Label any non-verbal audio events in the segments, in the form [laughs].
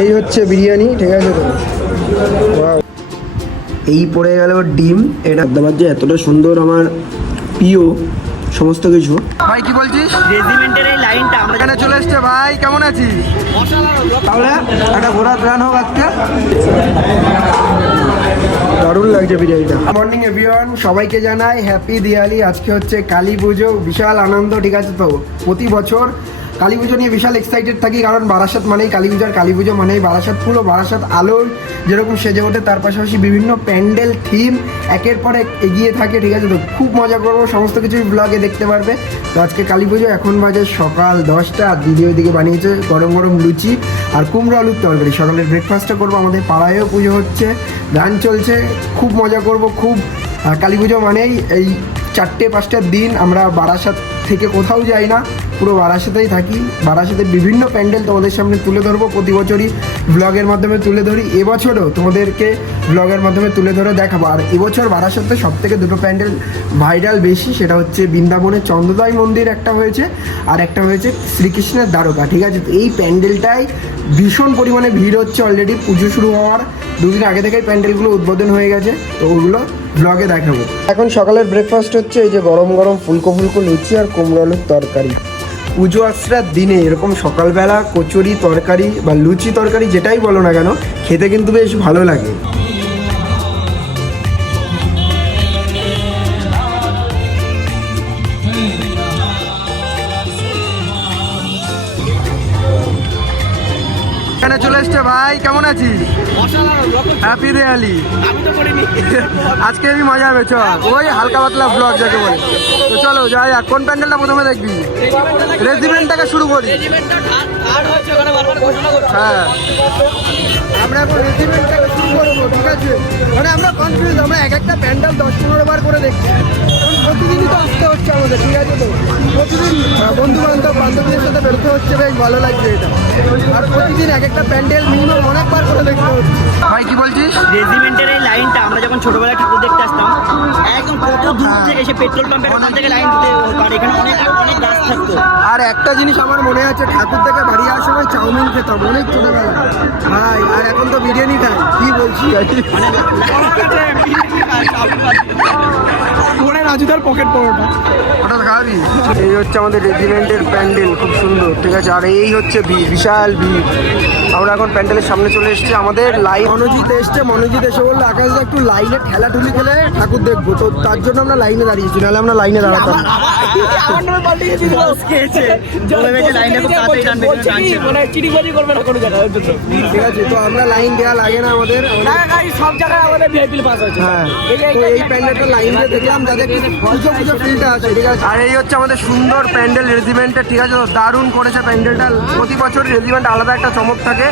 এই হচ্ছে বিরিয়ানি ঠিক আছে তো? এই পড়ে গেল ডিম। এটা দাবার যে এতটা সুন্দর আমার প্রিয় সমস্ত কিছু। ভাই কি বলছিস? রেজিমেন্টের এই লাইনটা আমরা এখানে চলে এসছে ভাই কেমন আছিস? তাহলে একটা ঘোরার প্ল্যান হোক আজকে। দারুণ লাগছে বিরিয়ানিটা। মর্নিং এভরিওয়ান সবাইকে জানাই হ্যাপি দিওয়ালি। আজকে হচ্ছে কালী পুজো বিশাল আনন্দ ঠিক আছে তো? প্রতি বছর কালী পুজো নিয়ে বিশাল এক্সাইটেড থাকি, কারণ বারাসাত মানেই কালী পুজো আর কালী পুজো মানেই বারাসাত পুরো বারাসাত আলোর যেরকম সেজে ওঠে, তার পাশাপাশি বিভিন্ন প্যান্ডেল থিম একের পর এক এগিয়ে থাকে, ঠিক আছে তো? খুব মজা করব, সমস্ত কিছুই ব্লগে দেখতে পারবে। তো আজকে কালী পুজো এখন বাজে সকাল দশটা, দিদি ওইদিকে বানিয়েছে গরম গরম লুচি আর কুমড়ো আলুর তরকারি। সকালের ব্রেকফাস্টটা করব, আমাদের পাড়ায়ও পুজো হচ্ছে, গান চলছে, খুব মজা করব, খুব কালী পুজো মানেই এই চারটে পাঁচটার দিন আমরা বারাসাত থেকে কোথাও যাই না, পুরো বারাসাতেই থাকি। বারাসাতে বিভিন্ন প্যান্ডেল তোমাদের সামনে তুলে ধরবো প্রতি বছরই। ব্লগের মাধ্যমে তুলে ধরি। এবছরও তোমাদেরকে ব্লগের মাধ্যমে তুলে ধরে দেখাবো। আর এবছর বারাসাতে সব থেকে দুটো প্যান্ডেল ভাইরাল বেশি, সেটা হচ্ছে বৃন্দাবনের চন্দ্রদয় মন্দির একটা হয়েছে, আর একটা হয়েছে শ্রীকৃষ্ণের দ্বারকা। ঠিক আছে? এই প্যান্ডেলটাই ভীষণ পরিমাণে ভিড় হচ্ছে অলরেডি পুজো শুরু হওয়ার দুদিন আগে থেকেই প্যান্ডেলগুলো উদ্বোধন হয়ে গেছে। তো ওগুলো ব্লগে দেখাবো। এখন সকালের ব্রেকফাস্ট হচ্ছে এই যে গরম গরম ফুলকো ফুলকো লুচি আর কুমড়ো আলুর তরকারি। পুজো আশ্রার দিনে এরকম সকালবেলা কচুরি তরকারি বা লুচি তরকারি যেটাই বলো না কেন খেতে কিন্তু বেশ ভালো লাগে। চলে এসছে ভাই কেমন আছিস? হ্যাপি তো [laughs] আজকে আমি মজা হবে চল। ওই হালকা পাতলা ব্লগ যাকে বলে। তো চলো যাই আর কোন প্যান্ডেলটা প্রথমে দেখবি? রেজিমেন্ট থেকে শুরু করি। রেজিমেন্টটা থার্ড হচ্ছে ওখানে বারবার ঘোষণা করছে। হ্যাঁ। আমরা এখন রেজিমেন্ট থেকে শুরু করব ঠিক আছে? মানে আমরা কনফিউজ আমরা এক একটা প্যান্ডেল দশ পনেরো বার করে দেখছি। প্রতিদিনই বন্ধু বান্ধব বান্ধবীদের সাথে বেরোতে হচ্ছে বেশ ভালো লাগছে এটা। আর প্রতিদিন এক একটা প্যান্ডেল মিনিমাম অনেকবার করে দেখতে হচ্ছে। ভাই কি বলছিস? রেজিমেন্টের এই লাইনটা আমরা যখন ছোটবেলায় ঠাকুর দেখতে আসতাম একদম কত দূর থেকে এসে পেট্রোল পাম্পের ওখান থেকে লাইন দিতে আর এখানে অনেক অনেক গাছ থাকতো। আর একটা জিনিস আমার মনে আছে ঠাকুর থেকে বাড়ি আসার সময় চাউমিন খেতাম অনেক ছোটবেলা ভাই আর এখন তো বিরিয়ানি খাই কি বলছি মানে [laughs] [laughs] রাজুদার পকেট পরোটা। ওটা খাবি এই হচ্ছে আমাদের রেজিমেন্টের প্যান্ডেল খুব সুন্দর ঠিক আছে? আর এই হচ্ছে ভিড় বিশাল ভিড়। আমরা এখন প্যান্ডেলের সামনে চলে এসেছি আমাদের লাইন মনোজিৎ এসছে মনোজিৎ এসে বলল আকাশ একটু লাইনে ঠেলাঠুলি খেলে ঠাকুর দেখব। তো তার জন্য আমরা লাইনে দাঁড়িয়েছি নাহলে আমরা লাইনে দাঁড়াতাম। ঠিক আছে তো আমরা লাইন দেওয়া লাগে না আমাদের। আমাদের- না গাড়ি সব জায়গায় আমাদের ভিআইপি পাস আছে। হ্যাঁ তো এই প্যান্ডেলটা লাইন দিয়ে দেখলাম যাদের আর এই হচ্ছে আমাদের সুন্দর প্যান্ডেল রেজিমেন্টের ঠিক আছে? তো দারুণ করেছে প্যান্ডেলটা। প্রতি বছর রেজিমেন্ট আলাদা একটা চমক থাকে।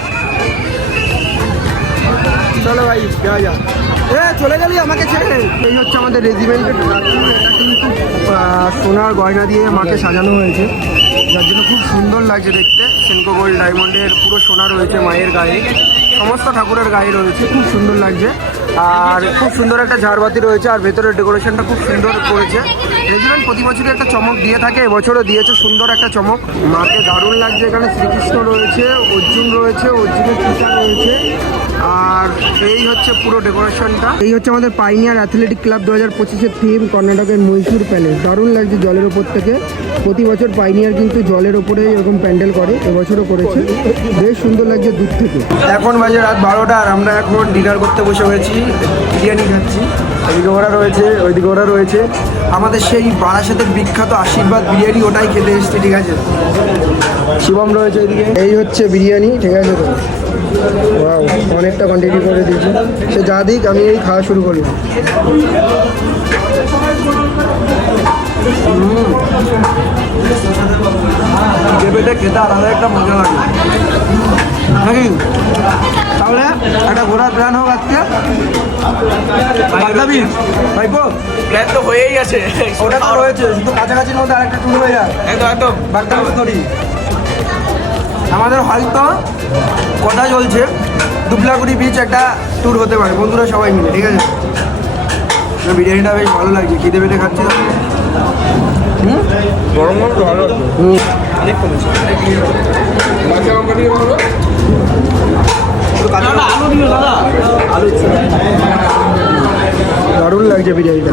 চলো ভাই যাওয়া যাক। এ চলে গেলি আমাকে ছেড়ে এই হচ্ছে আমাদের রেজিমেন্টের কিন্তু সোনার গয়না দিয়ে মাকে সাজানো হয়েছে। যার জন্য খুব সুন্দর লাগছে দেখতে। সেনকো গোল্ড ডায়মন্ডের পুরো সোনা রয়েছে মায়ের গায়ে। সমস্ত ঠাকুরের গায়ে রয়েছে। খুব সুন্দর লাগছে। আর খুব সুন্দর একটা ঝাড়বাতি রয়েছে, আর ভেতরের ডেকোরেশনটা খুব সুন্দর করেছে। রেজিমেন্ট প্রতি বছরই একটা চমক দিয়ে থাকে, এবছরও দিয়েছে সুন্দর একটা চমক। মাকে দারুণ লাগছে এখানে, শ্রীকৃষ্ণ রয়েছে, অর্জুন রয়েছে, অর্জুনের টিকা রয়েছে। আর এই হচ্ছে পুরো ডেকোরেশনটা। এই হচ্ছে আমাদের পাইনিয়ার অ্যাথলেটিক ক্লাব দু হাজার পঁচিশের থিম কর্ণাটকের মহীশূর প্যালেস দারুণ লাগছে জলের ওপর থেকে। প্রতি বছর পাইনিয়ার কিন্তু জলের ওপরে এরকম প্যান্ডেল করে, এবছরও করেছে। বেশ সুন্দর লাগছে দূর থেকে। এখন বাজে রাত বারোটা আর আমরা এখন ডিনার করতে বসে হয়েছি। বিরিয়ানি খাচ্ছি। এদিকে ওরা রয়েছে, ওইদিকে ওরা রয়েছে। আমাদের সেই বারাসাতের বিখ্যাত আশীর্বাদ বিরিয়ানি ওটাই খেতে এসেছি, ঠিক আছে? শিবম রয়েছে এদিকে। এই হচ্ছে বিরিয়ানি, ঠিক আছে তো? অনেকটা কোয়ান্টিটি করে দিয়েছি। সে যা দিক আমি এই খাওয়া শুরু করলাম পেঁপেটা খেতে আলাদা একটা মজা লাগে নাকি তাহলে একটা ঘোরার প্ল্যান হোক আজকে। ভাইপো? প্ল্যান তো হয়েই আছে। ওটা তো রয়েছে শুধু কাছাকাছির মধ্যে আরেকটা ট্যুর হয়ে যায় একদম একদম। বাগদাবি স্টোরি আমাদের হয়তো কথা চলছে? দুপলাগুড়ি বিচ একটা ট্যুর হতে পারে। বন্ধুরা সবাই মিলে ঠিক আছে? বিরিয়ানিটা বেশ ভালো লাগছে খিদে পেটে খাচ্ছি দারুণ লাগছে বিরিয়ানিটা।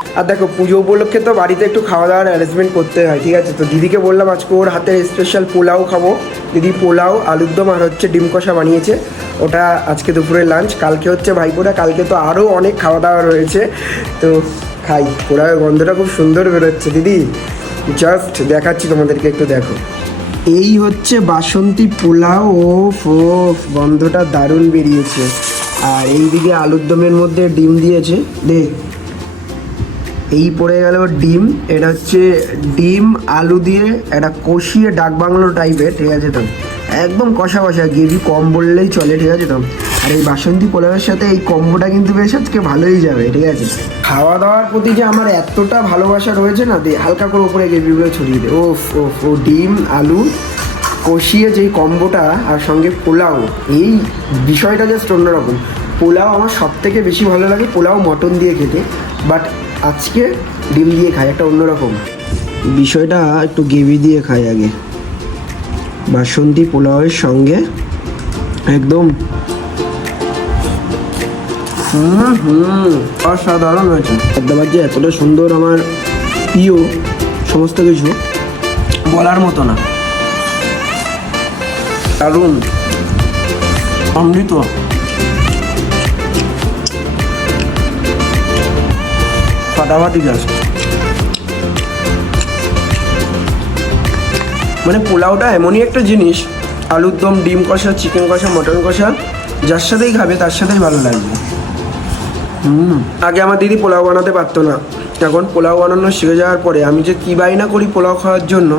আর দেখো পুজো উপলক্ষে তো বাড়িতে একটু খাওয়া দাওয়ার অ্যারেঞ্জমেন্ট করতে হয়, ঠিক আছে? তো দিদিকে বললাম আজকে ওর হাতের স্পেশাল পোলাও খাব। দিদি পোলাও, আলুর দম আর হচ্ছে ডিম কষা বানিয়েছে। ওটা আজকে দুপুরে লাঞ্চ কালকে হচ্ছে ভাইপোটা কালকে তো আরও অনেক খাওয়া দাওয়া রয়েছে। তো খাই, পোলাওয়ের গন্ধটা খুব সুন্দর বেরোচ্ছে। দিদি জাস্ট দেখাচ্ছি তোমাদেরকে, একটু দেখো। এই হচ্ছে বাসন্তী পোলাও ও ফো গন্ধটা দারুণ বেরিয়েছে। আর এইদিকে আলুর দমের মধ্যে ডিম দিয়েছে। দেখ এই পড়ে গেল ডিম। এটা হচ্ছে ডিম, আলু দিয়ে একটা কষিয়ে ডাক বাংলো টাইপের ঠিক আছে তো? একদম কষা কষা গ্রেভি কম বললেই চলে, ঠিক আছে তো? আর এই বাসন্তী পোলাওয়ের সাথে এই কম্বোটা কিন্তু বেশ আজকে ভালোই যাবে, ঠিক আছে? খাওয়া দাওয়ার প্রতি যে আমার এতটা ভালোবাসা রয়েছে না, দে হালকা করে উপরে গ্রেভিগুলো ছড়িয়ে দে ও ও ডিম, আলু, কষিয়ে যেই কম্বোটা আর সঙ্গে পোলাও, এই বিষয়টা জাস্ট অন্যরকম। পোলাও আমার সব থেকে বেশি ভালো লাগে, পোলাও, মটন দিয়ে খেতে। বাট আজকে ডিম দিয়ে খাই, একটা অন্যরকম। বিষয়টা একটু গ্রেভি দিয়ে খাই আগে। বাসন্তী পোলাওয়ের সঙ্গে একদম অসাধারণ হয়েছে। খাদ্যাবার যে এতটা সুন্দর আমার প্রিয় সমস্ত কিছু বলার মতো না। দারুণ। অমৃত। ফাটাফাটি জাস্ট মানে পোলাওটা এমনই একটা জিনিস, আলুর দম, ডিম কষা, চিকেন কষা, মটন কষা, যার সাথেই খাবে তার সাথেই ভালো লাগবে। আগে আমার দিদি পোলাও বানাতে পারতো না। এখন পোলাও বানানো শিখে যাওয়ার পরে আমি যে কী বাইনা করি পোলাও খাওয়ার জন্য